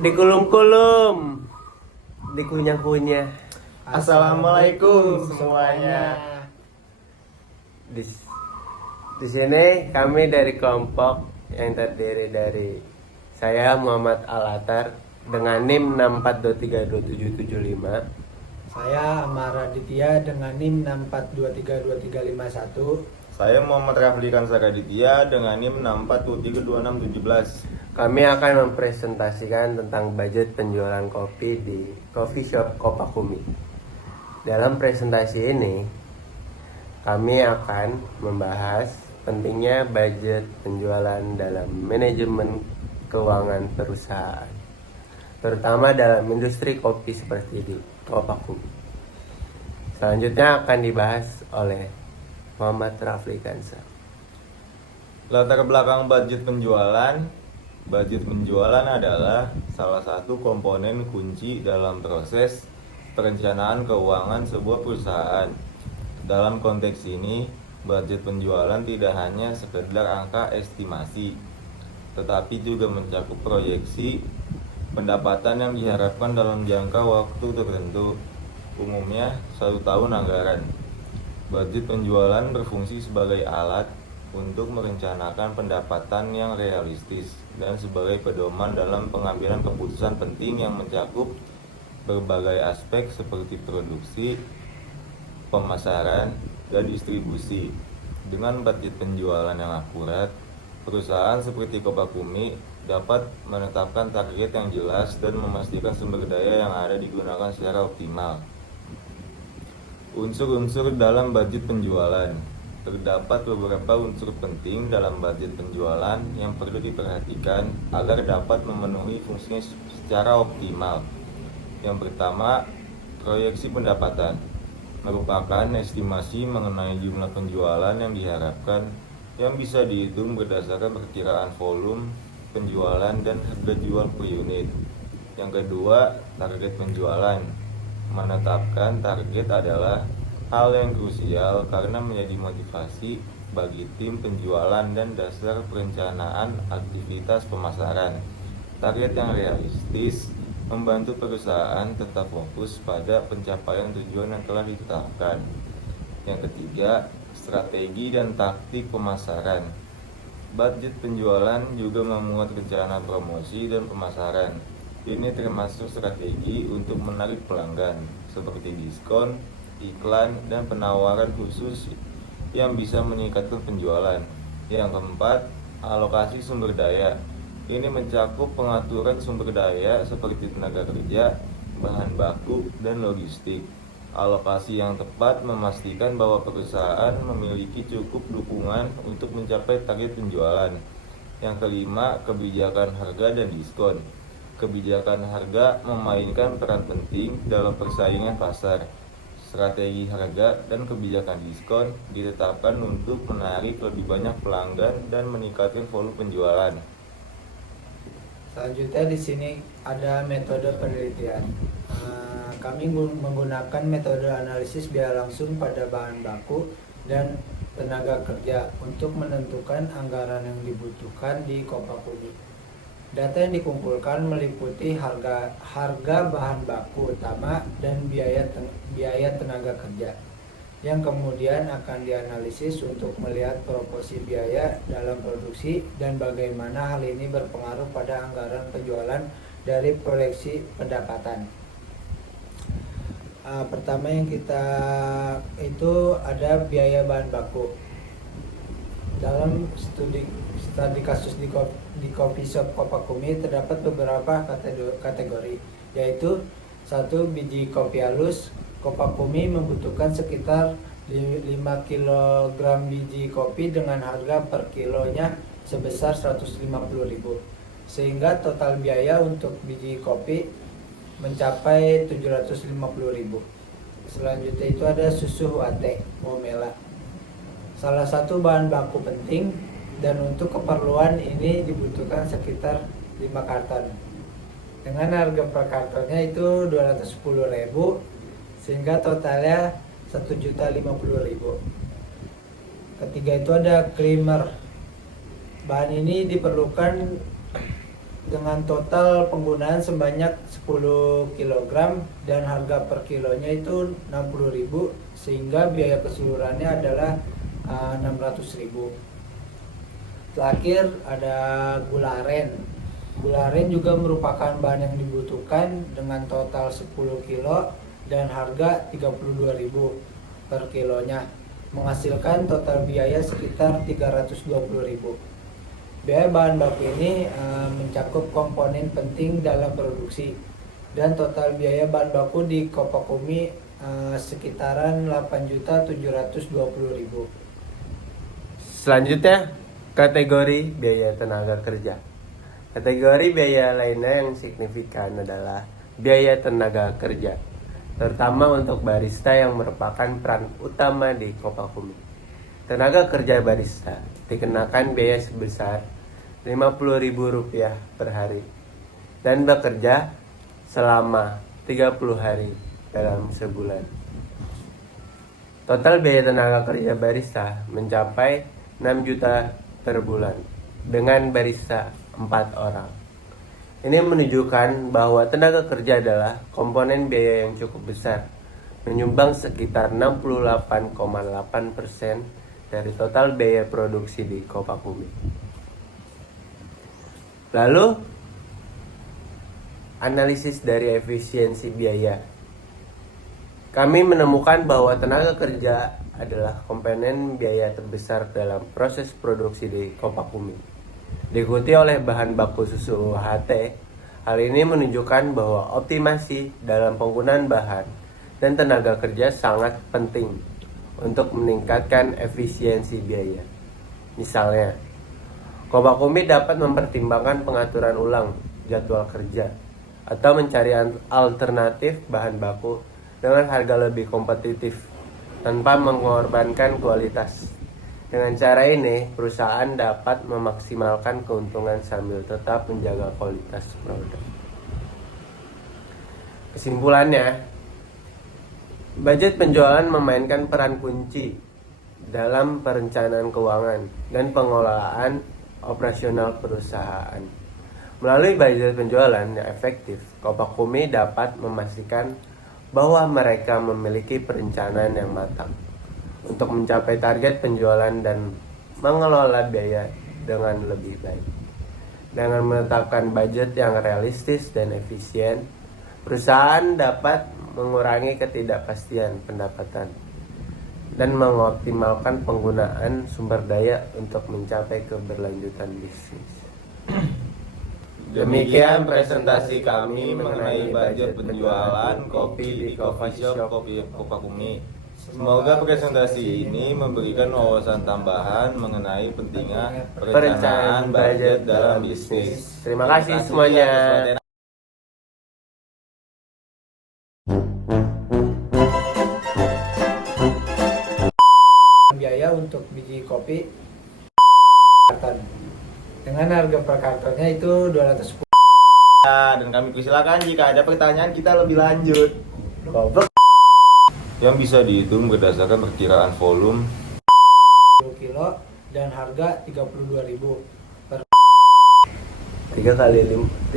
Dikulum-kulum, dikunyah-kunyah. Assalamualaikum semuanya. Di, di sini kami dari kelompok yang terdiri dari saya Muhammad Alatar dengan NIM 64232775. Saya Amar Raditya dengan NIM 64232351. Saya Muhammad Rafli Kansar Aditya dengan NIM 64232617. Kami akan mempresentasikan tentang budget penjualan kopi di Coffee Shop Kopakumi. Dalam presentasi ini, kami akan membahas pentingnya budget penjualan dalam manajemen keuangan perusahaan, terutama dalam industri kopi seperti di Kopakumi. Selanjutnya akan dibahas oleh Muhammad Rafli Kansar. Latar belakang budget penjualan. Budget penjualan adalah salah satu komponen kunci dalam proses perencanaan keuangan sebuah perusahaan. Dalam konteks ini, budget penjualan tidak hanya sekedar angka estimasi, tetapi juga mencakup proyeksi pendapatan yang diharapkan dalam jangka waktu tertentu, umumnya 1 tahun anggaran. Budget penjualan berfungsi sebagai alat untuk merencanakan pendapatan yang realistis dan sebagai pedoman dalam pengambilan keputusan penting yang mencakup berbagai aspek seperti produksi, pemasaran, dan distribusi. Dengan budget penjualan yang akurat, perusahaan seperti Kopakumi dapat menetapkan target yang jelas dan memastikan sumber daya yang ada digunakan secara optimal. Unsur-unsur dalam budget penjualan. Terdapat beberapa unsur penting dalam budget penjualan yang perlu diperhatikan agar dapat memenuhi fungsinya secara optimal. Yang pertama, proyeksi pendapatan merupakan estimasi mengenai jumlah penjualan yang diharapkan yang bisa dihitung berdasarkan perkiraan volume penjualan dan harga jual per unit. Yang kedua, target penjualan. Menetapkan target adalah hal yang krusial karena menjadi motivasi bagi tim penjualan dan dasar perencanaan aktivitas pemasaran. Target yang realistis membantu perusahaan tetap fokus pada pencapaian tujuan yang telah ditetapkan. Yang ketiga, strategi dan taktik pemasaran. Budget penjualan juga memuat rencana promosi dan pemasaran. Ini termasuk strategi untuk menarik pelanggan seperti diskon, iklan, dan penawaran khusus yang bisa meningkatkan penjualan. Yang keempat, alokasi sumber daya. Ini mencakup pengaturan sumber daya seperti tenaga kerja, bahan baku, dan logistik. Alokasi yang tepat memastikan bahwa perusahaan memiliki cukup dukungan untuk mencapai target penjualan. Yang kelima, kebijakan harga dan diskon. Kebijakan harga memainkan peran penting dalam persaingan pasar. Strategi harga dan kebijakan diskon ditetapkan untuk menarik lebih banyak pelanggan dan meningkatkan volume penjualan. Selanjutnya di sini ada metode penelitian. Kami menggunakan metode analisis biaya langsung pada bahan baku dan tenaga kerja untuk menentukan anggaran yang dibutuhkan di Kopakumi. Data yang dikumpulkan meliputi harga bahan baku utama dan biaya tenaga kerja, yang kemudian akan dianalisis untuk melihat proporsi biaya dalam produksi dan bagaimana hal ini berpengaruh pada anggaran penjualan dari proyeksi pendapatan. Pertama yang kita itu ada biaya bahan baku. Dalam studi kasus di Coffee Shop Kopakumi terdapat beberapa kategori, yaitu 1. Biji kopi halus. Kopakumi membutuhkan sekitar 5 kg biji kopi dengan harga per kilonya sebesar 150.000, sehingga total biaya untuk biji kopi mencapai 750.000. Selanjutnya itu ada susu UHT Momela, salah satu bahan baku penting, dan untuk keperluan ini dibutuhkan sekitar 5 karton dengan harga per kartonnya itu 210.000, sehingga totalnya 1.050.000. Ketiga itu ada creamer. Bahan ini diperlukan dengan total penggunaan sebanyak 10 kg dan harga per kilonya itu 60.000, sehingga biaya keseluruhannya adalah 600.000. Terakhir ada gula aren. Gula aren juga merupakan bahan yang dibutuhkan dengan total 10 kilo dan harga 32.000 per kilonya, menghasilkan total biaya sekitar 320.000. Biaya bahan baku ini mencakup komponen penting dalam produksi, dan total biaya bahan baku di Kopakumi sekitaran 8.720.000. Selanjutnya, kategori biaya tenaga kerja. Kategori biaya lainnya yang signifikan adalah biaya tenaga kerja, terutama untuk barista yang merupakan peran utama di Kopakumi. Tenaga kerja barista dikenakan biaya sebesar Rp50.000 per hari dan bekerja selama 30 hari dalam sebulan. Total biaya tenaga kerja barista mencapai 6 juta per bulan dengan barista 4 orang. Ini menunjukkan bahwa tenaga kerja adalah komponen biaya yang cukup besar, menyumbang sekitar 68,8% dari total biaya produksi di Kopakumi. Lalu, analisis dari efisiensi biaya. Kami menemukan bahwa tenaga kerja adalah komponen biaya terbesar dalam proses produksi di Kopakumi. Diikuti oleh bahan baku susu UHT, hal ini menunjukkan bahwa optimasi dalam penggunaan bahan dan tenaga kerja sangat penting untuk meningkatkan efisiensi biaya. Misalnya, Kopakumi dapat mempertimbangkan pengaturan ulang jadwal kerja atau mencari alternatif bahan baku dengan harga lebih kompetitif tanpa mengorbankan kualitas. Dengan cara ini, perusahaan dapat memaksimalkan keuntungan sambil tetap menjaga kualitas produk. Kesimpulannya, budget penjualan memainkan peran kunci dalam perencanaan keuangan dan pengelolaan operasional perusahaan. Melalui budget penjualan yang efektif, Kopakumi dapat memastikan bahwa mereka memiliki perencanaan yang matang untuk mencapai target penjualan dan mengelola biaya dengan lebih baik. Dengan menetapkan budget yang realistis dan efisien, perusahaan dapat mengurangi ketidakpastian pendapatan dan mengoptimalkan penggunaan sumber daya untuk mencapai keberlanjutan bisnis. Demikian presentasi kami mengenai budget penjualan kopi di Coffee Shop Kopi Kopakumi. Semoga presentasi ini memberikan wawasan tambahan mengenai pentingnya perencanaan budget dalam bisnis. Terima kasih semuanya. Biaya untuk biji kopi karton. Dengan harga per kartonnya itu 210. Dan kami persilakan jika ada pertanyaan kita lebih lanjut. Yang bisa dihitung berdasarkan perkiraan volume 10 kilo dan harga 32.000 per 3 kali 5